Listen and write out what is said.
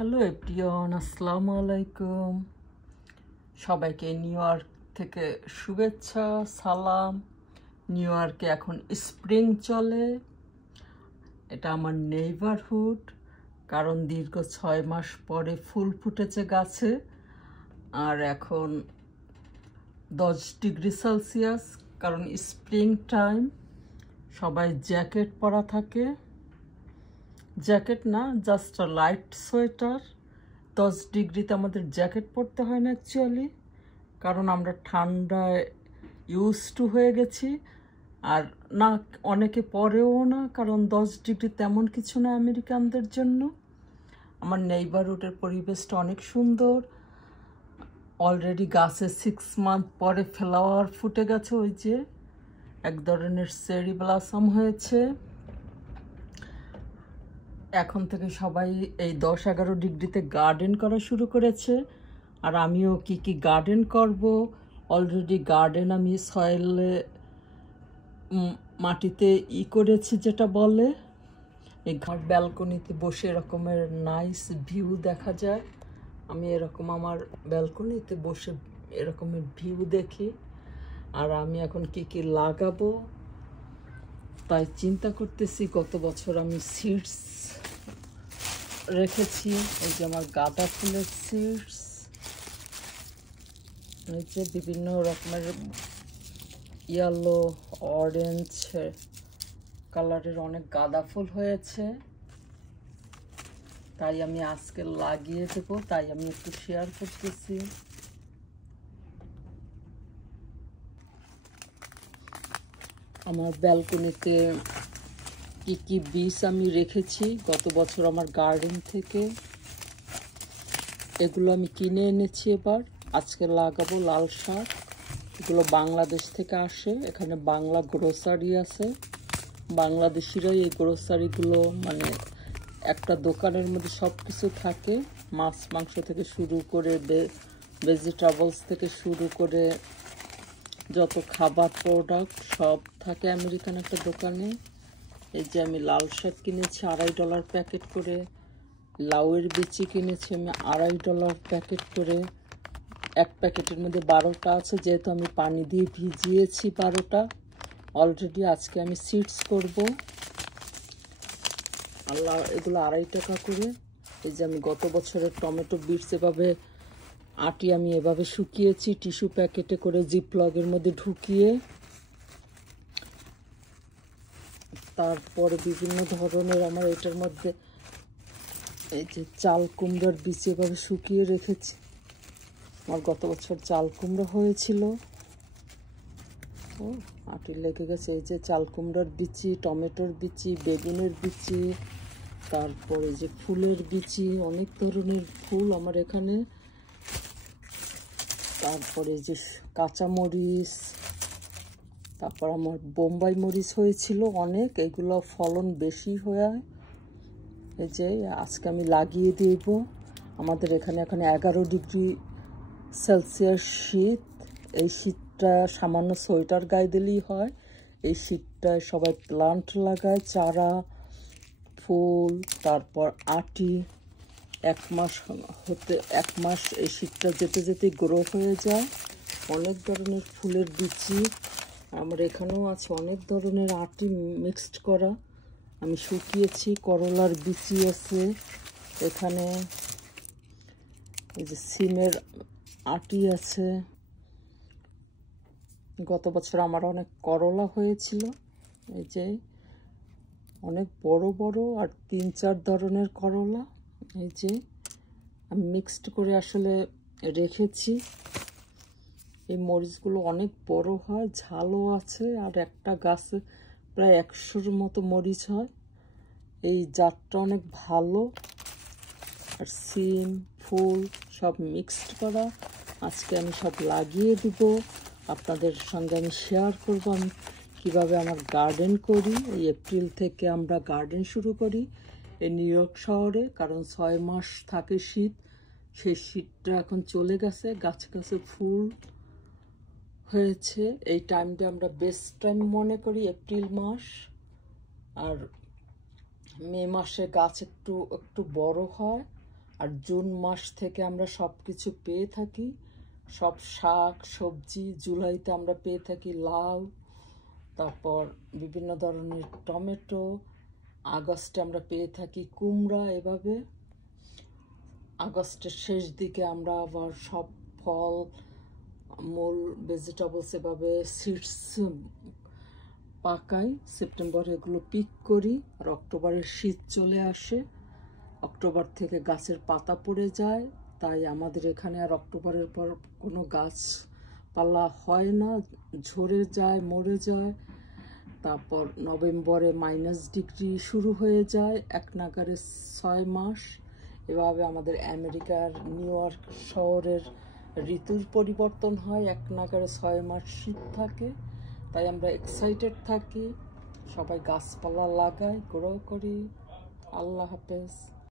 Hello everyone, আসসালামু আলাইকুম। সবাইকে নিউ ইয়র্ক থেকে শুভেচ্ছা, সালাম। নিউ ইয়র্কে এখন স্প্রিং চলে। এটা আমার নেইবারহুড, কারণ দীর্ঘ 6 মাস পরে ফুল ফুটেছে গাছে। আর এখন 10 ডিগ্রি সেলসিয়াস, কারণ স্প্রিং টাইম। সবাই জ্যাকেট পরা থাকে, জ্যাকেট না, জাস্ট লাইট সোয়েটার। 10 ডিগ্রিতে আমাদের জ্যাকেট পরতে হয় না অ্যাকচুয়ালি, কারণ আমরা ঠান্ডায় ইউজ টু হয়ে গেছি। আর না, অনেকে পরেও না, কারণ 10 ডিগ্রি তেমন কিছু না আমেরিকানদের জন্য। আমার নেইবারহুডের পরিবেশটা অনেক সুন্দর। অলরেডি গাছে 6 মান্থ পরে ফ্লাওয়ার ফুটে গেছে, ওই যে এক ধরনের চেরি ব্লসম হয়েছে। এখন থেকে সবাই এই 10-11 ডিগ্রিতে গার্ডেন করা শুরু করেছে। আর আমিও কি গার্ডেন করব। অলরেডি গার্ডেন আমি সয়েলে, মাটিতে করেছি, যেটা বলে। এই ঘর ব্যালকনিতে বসে এরকমের নাইস ভিউ দেখা যায়। আমি এরকম আমার ব্যালকনিতে বসে এরকমের ভিউ দেখি। আর আমি এখন কি লাগাবো তাই চিন্তা করতেছি। গত বছর আমি সিডস রেখেছি, এই যে আমার গাঁদা ফুলের সিডস, এই যে বিভিন্ন রকমের ইয়েলো, অরেঞ্জ কালারের অনেক গাঁদা ফুল হয়েছে। তাই আমি আজকে লাগিয়ে দেবো, তাই আমি একটু শেয়ার করতেছি। আমার ব্যালকনিতে কি বীজ আমি রেখেছি গত বছর আমার গার্ডেন থেকে, এগুলো আমি কিনে এনেছি। এবার আজকে লাগাবো লাল শাক। এগুলো বাংলাদেশ থেকে আসে, এখানে বাংলা গ্রোসারি আছে। বাংলাদেশিরাই এই গ্রোসারিগুলো, মানে একটা দোকানের মধ্যে সব কিছু থাকে, মাছ মাংস থেকে শুরু করে ভেজিটেবলস থেকে শুরু করে যত খাবার প্রোডাক্ট সব থাকে আমেরিকান একটা দোকানে। এই যে আমি লাল শাক কিনেছি $2.5 প্যাকেট করে, লাউয়ের বিচি কিনেছি আমি $2.5 প্যাকেট করে। এক প্যাকেটের মধ্যে 12টা আছে, যেহেতু আমি পানি দিয়ে ভিজিয়েছি 12টা অলরেডি। আজকে আমি সিডস করব। আল্লাহ, এগুলো $2.5 করে। এই যে আমি গত বছরের টমেটো বিটস এভাবে আটি আমি এভাবে শুকিয়েছি টিস্যু প্যাকেটে করে, জিপলগের মধ্যে ঢুকিয়ে। তারপর বিভিন্ন ধরনের আমার এটার মধ্যে এই যে চাল কুমড়ার বীজ এভাবে শুকিয়ে রেখেছি। আমার গত বছর চাল কুমড়ো হয়েছিল, ও আটি লেগে গেছে। এই যে চাল কুমড়ার বিচি, টমেটোর বিচি, বেগুনের বিচি, তারপরে যে ফুলের বিচি, অনেক ধরনের ফুল আমার এখানে। তারপরে যে কাঁচামরিচ, তারপর আমার বোম্বাই মরিচ হয়েছিল অনেক, এগুলো ফলন বেশি হয়। এই যে আজকে আমি লাগিয়ে দেব। আমাদের এখানে এখন 11 ডিগ্রি সেলসিয়াস শীত। এই শীতটা সামান্য সোয়েটার গায়ে দিলেই হয়। এই শীতটায় সবাই প্লান্ট লাগায়, চারা, ফুল, তারপর আটি। 1 মাস এই শীতটা যেতে যেতে গ্রো হয়ে যায়। অনেক ধরনের ফুলের বিচি আমার এখানেও আছে, অনেক ধরনের আটি মিক্সড করা আমি শুকিয়েছি। করলার বিচি আছে এখানে, এই যে সিমের আটি আছে। গত বছর আমার অনেক করলা হয়েছিল, এই যে অনেক বড় বড়, আর 3-4 ধরনের করলা। এই যে আমি মিক্সড করে আসলে রেখেছি। এই মরিচগুলো অনেক বড় হয়, ঝালও আছে, আর একটা গাছে প্রায় 100-র মতো মরিচ হয়। এই জাতটা অনেক ভালো। আর সিম, ফুল সব মিক্সড করা আজকে আমি সব লাগিয়ে দিব। আপনাদের সঙ্গে আমি শেয়ার করব আমি কীভাবে আমার গার্ডেন করি। এই এপ্রিল থেকে আমরা গার্ডেন শুরু করি এই নিউ ইয়র্ক শহরে, কারণ 6 মাস থাকে শীত। সেই শীতটা এখন চলে গেছে, গাছে গাছে ফুল হয়েছে। এই টাইমটা আমরা বেস্ট টাইম মনে করি, এপ্রিল মাস। আর মে মাসে গাছ একটু একটু বড় হয়, আর জুন মাস থেকে আমরা সব কিছু পেয়ে থাকি, সব শাক সবজি। জুলাইতে আমরা পেয়ে থাকি লাউ, তারপর বিভিন্ন ধরনের টমেটো। আগস্টে আমরা পেয়ে থাকি কুমড়া। এভাবে আগস্টের শেষ দিকে আমরা আবার সব ফল মূল ভেজিটেবলস এভাবে সিডস পাকাই। সেপ্টেম্বরে এগুলো পিক করি। আর অক্টোবরে শীত চলে আসে, অক্টোবর থেকে গাছের পাতা পড়ে যায়। তাই আমাদের এখানে আর অক্টোবরের পর কোনো গাছপালা হয় না, ঝরে যায়, মরে যায়। তারপর নভেম্বরে -ডিগ্রি শুরু হয়ে যায়, এক নাগারে 6 মাস। এভাবে আমাদের আমেরিকার নিউ ইয়র্ক শহরের ঋতুর পরিবর্তন হয়, এক নাগারে 6 মাস শীত থাকে। তাই আমরা এক্সাইটেড থাকি, সবাই গাছপালা লাগাই, গ্রো করি। আল্লাহ হাফেজ।